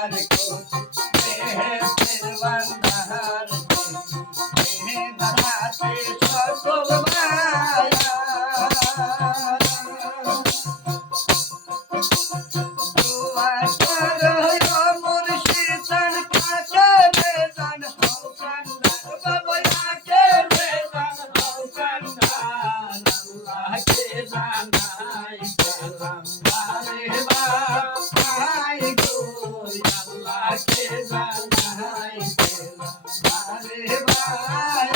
বান্দার কোটি বেহেশতের বান্দার কোটি দাঁড়াতে সকল মায়া দোয়া করো ও মুর্শিদান কাকে রে জান হও কান্দার বাবা কাকে রে জান হও কান্দার আল্লাহকে জানাই সালাম বারে ভাই গো আল্লাহকে জানাই সালাম বারে ভাই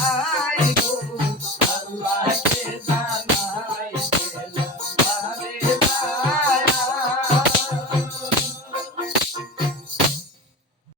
I